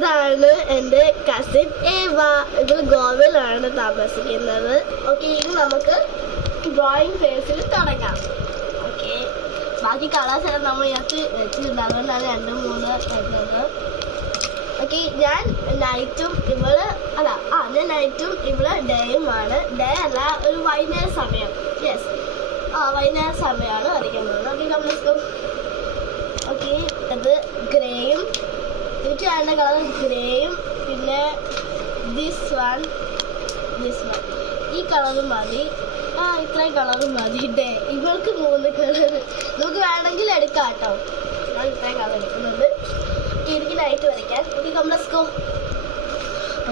ഇതാണ് എൻ്റെ കസിൻ ഏവ. ഇതിൽ ഗോവയിലാണ് താമസിക്കുന്നത്. ഓക്കെ, ഇനി നമുക്ക് ഡ്രോയിങ് ഫേസിൽ തുടങ്ങാം. ഓക്കെ, ബാക്കി കളേഴ്സ് എല്ലാം നമ്മൾ ഇതിനകത്ത് വെച്ചിട്ടുണ്ട്, അതുകൊണ്ടാണ് 2, 3 വരുന്നത്. ഓക്കെ, ഞാൻ നൈറ്റും ഞാൻ നൈറ്റും ഇവിടെ ഡേയുമാണ്. ഡേ അല്ല, ഒരു വൈകുന്നേര സമയം. യെസ്, വൈകുന്നേര സമയമാണ് വരയ്ക്കാൻ പോകുന്നത്. ഓക്കെ, കമ്മിസ്കോ. ഓക്കെ, അത് ഗ്രേയും, എനിക്ക് വേണ്ട കളർ ഗ്രേയും, പിന്നെ ദിസ് വൺ ഈ കളറും മതി. ഇത്രയും കളറും മതി. ഡേ ഇവൾക്ക് 3 കളർ നമുക്ക് വേണമെങ്കിൽ എടുക്കാം കേട്ടോ. ഞാൻ ഇത്രയും കളർ എടുക്കുന്നുണ്ട്. എനിക്ക് നൈറ്റ് വരയ്ക്കാൻ. ഓക്കെ, കമ്മിസ്കോ.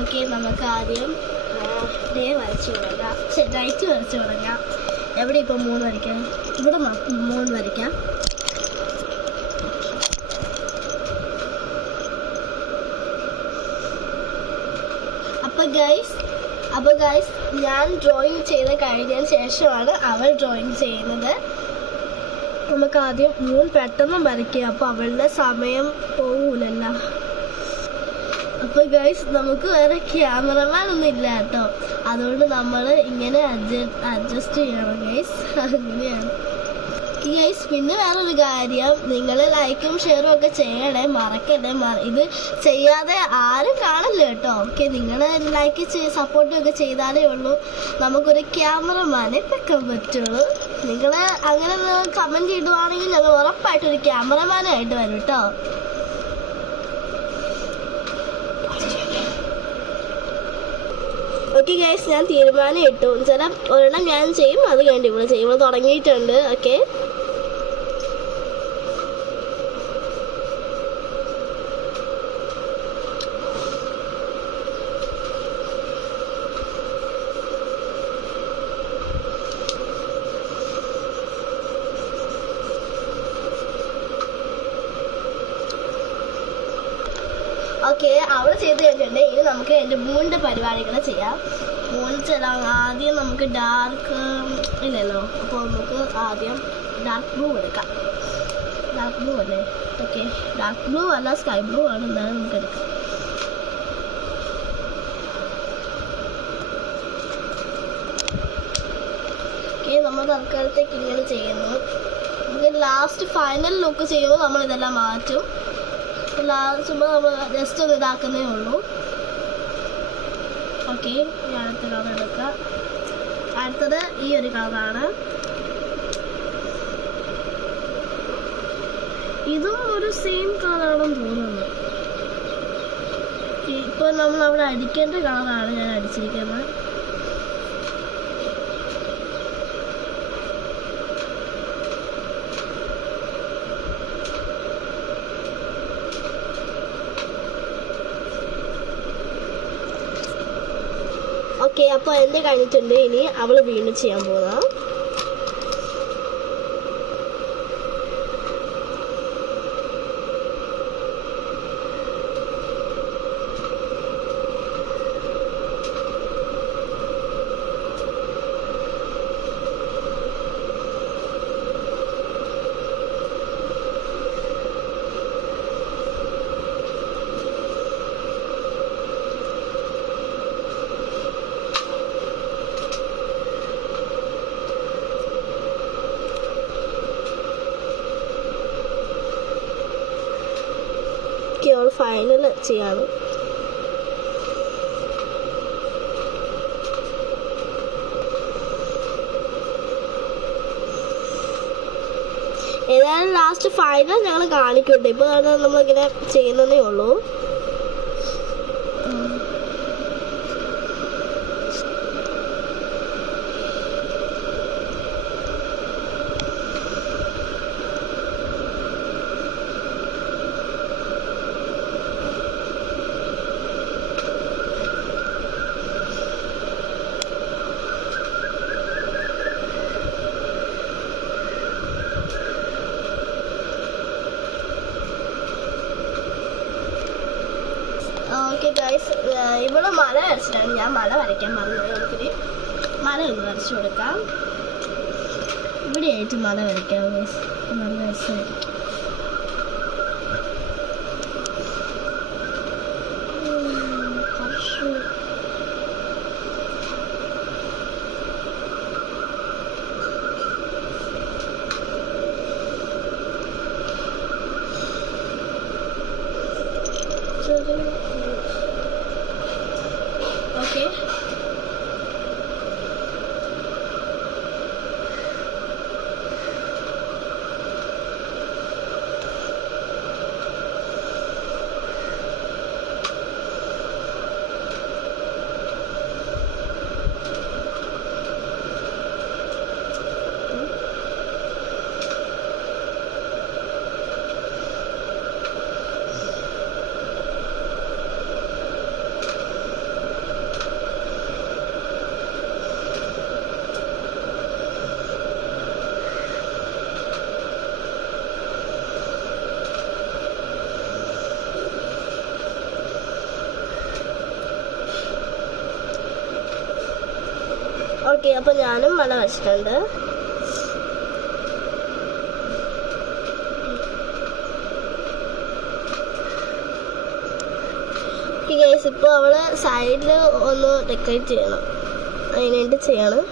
ഓക്കെ, നമുക്ക് ആദ്യം ഡേ വരച്ച് തുടങ്ങാം. നൈറ്റ് വരച്ച് തുടങ്ങാം. എവിടെ ഇപ്പം 3 വരയ്ക്കാം? ഇവിടെ 3 വരയ്ക്കാം. അപ്പോൾ ഗൈസ് ഞാൻ ഡ്രോയിങ് ചെയ്ത് കഴിഞ്ഞതിന് ശേഷമാണ് അവൾ ഡ്രോയിങ് ചെയ്യുന്നത്. നമുക്ക് ആദ്യം 3 പെട്ടെന്ന് വരയ്ക്കുക, അപ്പോൾ അവളുടെ സമയം പോകൂലല്ലോ. അപ്പോൾ ഗൈസ് നമുക്ക് വേറെ ക്യാമറമാൻ ഒന്നും ഇല്ല കേട്ടോ, അതുകൊണ്ട് നമ്മൾ ഇങ്ങനെ അഡ്ജസ്റ്റ് ചെയ്യണം ഗൈസ്. അങ്ങനെയാണ് ഗൈസ്. പിന്നെ വേറൊരു കാര്യം, നിങ്ങൾ ലൈക്കും ഷെയറും ഒക്കെ ചെയ്യണേ, മറക്കല്ലേ. ഇത് ചെയ്യാതെ ആരും കാണില്ല കേട്ടോ. ഓക്കെ, നിങ്ങൾ ലൈക്ക് സപ്പോർട്ടും ഒക്കെ ചെയ്താലേ ഉള്ളൂ നമുക്കൊരു ക്യാമറമാനെ വെക്കാൻ പറ്റുള്ളൂ. നിങ്ങൾ അങ്ങനെ കമൻറ്റ് ഇടുവാണെങ്കിൽ ഞങ്ങൾ ഉറപ്പായിട്ടൊരു ക്യാമറമാനായിട്ട് വരും കേട്ടോ. ഓക്കെ ഗൈസ്, ഞാൻ തീരുമാനം ഇട്ടു. ചില ഒരെണ്ണം ഞാൻ ചെയ്യും, അത് കഴിഞ്ഞിട്ട് ഇവിടെ ചെയ്യും. ഇവിടെ തുടങ്ങിയിട്ടുണ്ട്. ഓക്കെ, ഓക്കെ, അവൾ ചെയ്ത് കഴിഞ്ഞിട്ടുണ്ട്. ഇനി നമുക്ക് എൻ്റെ മൂണിൻ്റെ പരിപാടികൾ ചെയ്യാം. മൂന്ന് ചെയ്യാം. ആദ്യം നമുക്ക് ഡാർക്ക് ഇല്ലല്ലോ, അപ്പോൾ നമുക്ക് ആദ്യം ഡാർക്ക് ബ്ലൂ എടുക്കാം. ഡാർക്ക് ബ്ലൂ അല്ലേ? ഓക്കെ, ഡാർക്ക് ബ്ലൂ അല്ല, സ്കൈ ബ്ലൂ ആണ്. എന്തായാലും നമുക്ക് എടുക്കാം. ഓക്കെ, നമ്മൾ തൽക്കാലത്തേക്ക് ഇങ്ങനെ ചെയ്യുന്നു. നമുക്ക് ലാസ്റ്റ് ഫൈനൽ ലുക്ക് ചെയ്യുമ്പോൾ നമ്മൾ ഇതെല്ലാം മാറ്റും. ചുമ്മാ നമ്മൾ ജസ്റ്റ് ഒന്ന് ഇതാക്കുന്നേ ഉള്ളൂ. ഓക്കെ, അടുത്ത കളർ എടുക്കുക. അടുത്തത് ഈ ഒരു കളറാണ്. ഇതും ഒരു സെയിം കളറാണെന്ന് തോന്നുന്നു. ഇപ്പോൾ നമ്മൾ അവിടെ അടിക്കേണ്ട കളറാണ് ഞാൻ അടിച്ചിരിക്കുന്നത്. ഓക്കെ, അപ്പോൾ എൻ്റെ കഴിഞ്ഞിട്ടുണ്ട്. ഇനി അവൾ വീണ്ടും ചെയ്യാൻ പോകുന്ന. അവൾ ഫൈനൽ ചെയ്യാണ്. ഏതായാലും ലാസ്റ്റ് ഫൈനൽ ഞങ്ങൾ കാണിക്കട്ടെ. ഇപ്പോൾ നമ്മളിങ്ങനെ ചെയ്യുന്നതേ ഉള്ളൂ. ഓക്കെ ഗൈസ്, ഇവിടെ മല വരച്ചിട്ടാണ്. ഞാൻ മല വരയ്ക്കാൻ പറഞ്ഞു. നമുക്കിനി മല ഒന്ന് വരച്ചു കൊടുക്കാം. ഇവിടെയായിട്ട് മല വരയ്ക്കാം ഗൈസ്, നല്ല രസമായിരിക്കും. ഓക്കെ, അപ്പോൾ ഞാനും മല വച്ചിട്ടുണ്ട്. ഗൈസ്, ഇപ്പോൾ അവള് സൈഡിൽ ഒന്ന് ഡെക്കറേറ്റ് ചെയ്യണം, അതിനായിട്ട് ചെയ്യണം.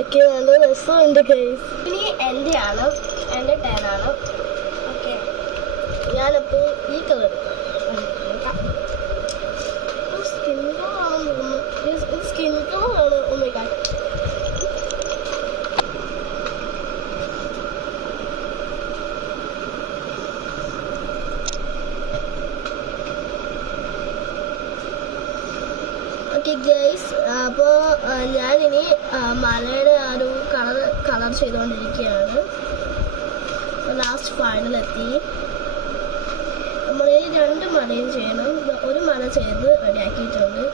ഓക്കെ, നല്ല രസമുണ്ട് ഗൈസ്. ഇനി എൻ്റെ ടേൺ ആണ്. ഓക്കെ, ഞാനിപ്പോൾ ഈ കളർ സ്കിൻ കളറാണെന്ന് തോന്നുന്നു. സ്കിൻ കളറാണ്. Oh my God. Okay guys, അപ്പോൾ ഞാനിനി മലയുടെ ആ ഒരു കളർ ചെയ്തുകൊണ്ടിരിക്കുകയാണ്. ലാസ്റ്റ് ഫൈനലെത്തി. നമ്മൾ ഈ 2 മലയും ചെയ്യണം. ഒരു മല ചെയ്ത് റെഡിയാക്കിയിട്ടുണ്ട്,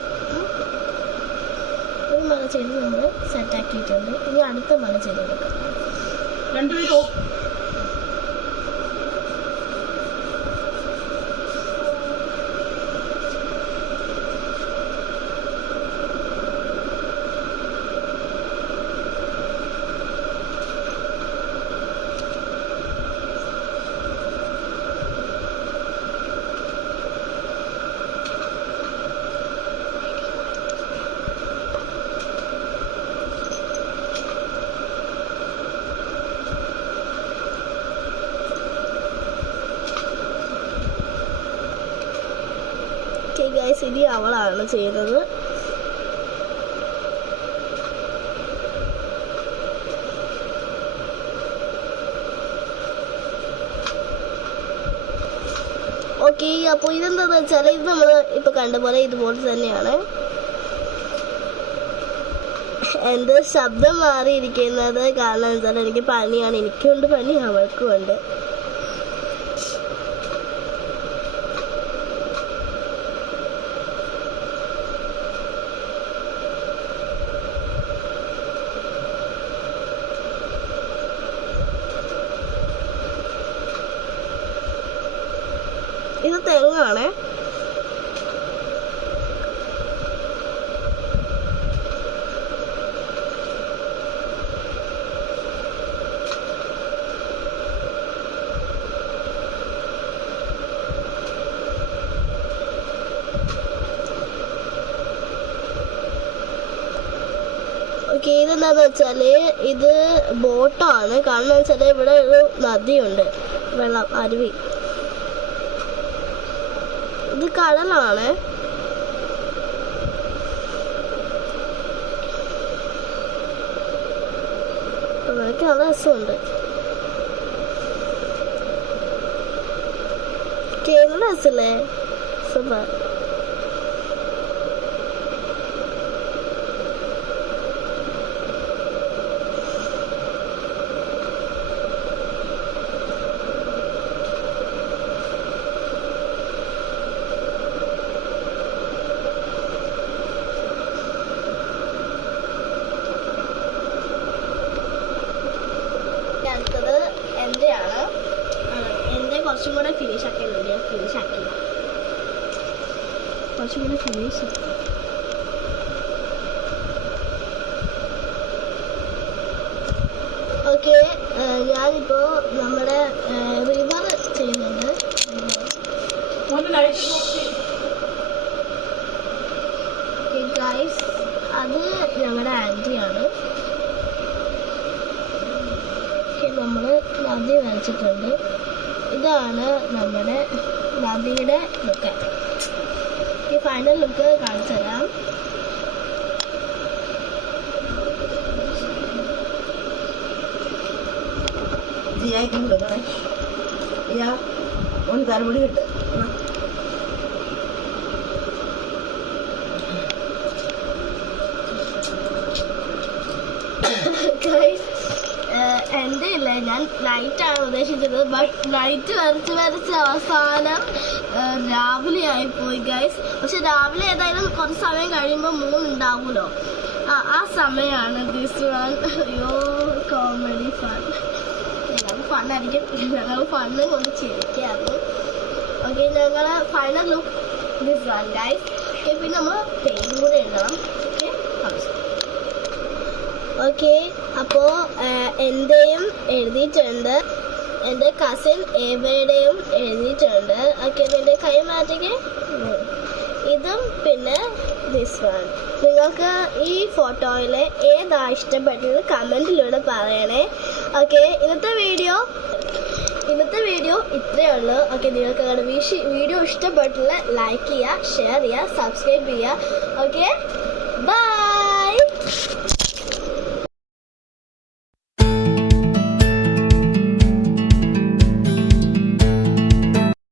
ഒരു മല ചെയ്ത് നമ്മൾ സെറ്റാക്കിയിട്ടുണ്ട്. ഇനി അടുത്ത മല ചെയ്ത് കൊടുക്കാം. ഗൈസ്, ഇനി അവളാണ് ചെയ്യുന്നത്. ഓക്കെ, അപ്പോൾ ഇതെന്താണെന്ന് വെച്ചാൽ ഇത് നമ്മൾ ഇപ്പം കണ്ട പോലെ ഇതുപോലെ തന്നെയാണ്. എൻ്റെ ശബ്ദം മാറിയിരിക്കുന്നത് കാരണം എന്താണെന്ന്, എനിക്ക് പനിയാണ്. എനിക്കുണ്ട് പനി, അവൾക്കും ഉണ്ട്. ഇത് തെങ്ങാണ്. ഓക്കെ, ഇതെന്താന്ന് വെച്ചാല് ഇത് ബോട്ടാണ്. കാരണം വെച്ചാൽ ഇവിടെ ഒരു നദിയുണ്ട്, വെള്ളം, അരുവി. ഇത് കടലാണ്. അതൊക്കെ നല്ല രസമുണ്ട്. കേരള രസല്ലേ? സൂപ്പർ. അടുത്തത് എൻ്റെയാണ്. എൻ്റെ കുറച്ചും കൂടെ ഫിനിഷ് ആക്കിയിട്ടുണ്ട്. ഞാൻ ഫിനിഷ് ആക്കില്ല, കുറച്ചും കൂടെ ഫിനിഷ്. ഓക്കെ, ഞാനിപ്പോൾ നമ്മുടെ റിവർ ചെയ്യുന്നുണ്ട്. ഗൈസ് അത് ഞങ്ങളുടെ ആൻറ്റിയാണ്. നമ്മൾ നദി വരച്ചിട്ടുണ്ട്. ഇതാണ് നമ്മുടെ നദിയുടെ ലുക്ക്. ഈ ഫൈനൽ ലുക്ക് കാണിച്ചു തരാം. തലമുടി കിട്ടും. എൻ്റെ ഇല്ല, ഞാൻ ലൈറ്റാണ് ഉദ്ദേശിച്ചത്. ബട്ട് ലൈറ്റ് വരച്ച് അവസാനം രാവിലെ ആയിപ്പോയി ഗൈസ്. പക്ഷെ രാവിലെ ഏതായാലും കുറച്ച് സമയം കഴിയുമ്പോൾ മൂൺ ഉണ്ടാവുമല്ലോ, ആ സമയമാണ് ദിസ് വൺ. അയ്യോ കോമഡി ഫൺ. ഞങ്ങൾക്ക് ഫണ്ണായിരിക്കും, ഞങ്ങൾ ഫണ്ണ് കൊണ്ട് ചിരിക്കായിരുന്നു. ഓക്കെ, ഞങ്ങൾ final look this one guys. Okay, പിന്നെ നമ്മൾ പെയിൻ കൂടെ എഴുതണം. ഓക്കെ, അപ്പോൾ എൻ്റെയും എഴുതിയിട്ടുണ്ട്, എൻ്റെ കസിൻ ഏവയുടെയും എഴുതിയിട്ടുണ്ട്. ഓക്കെ, എൻ്റെ കൈ മാറ്റിക്ക് ഇതും പിന്നെ ദിസ് വൺ. നിങ്ങൾക്ക് ഈ ഫോട്ടോയിൽ ഏതാ ഇഷ്ടപ്പെട്ടത് കമൻറ്റിലൂടെ പറയണേ. ഓക്കെ, ഇന്നത്തെ വീഡിയോ ഇത്രയേ ഉള്ളൂ. ഓക്കെ, നിങ്ങൾക്ക് വീഡിയോ ഇഷ്ടപ്പെട്ടില്ല ലൈക്ക് ചെയ്യുക, ഷെയർ ചെയ്യുക, സബ്സ്ക്രൈബ് ചെയ്യുക. ഓക്കെ.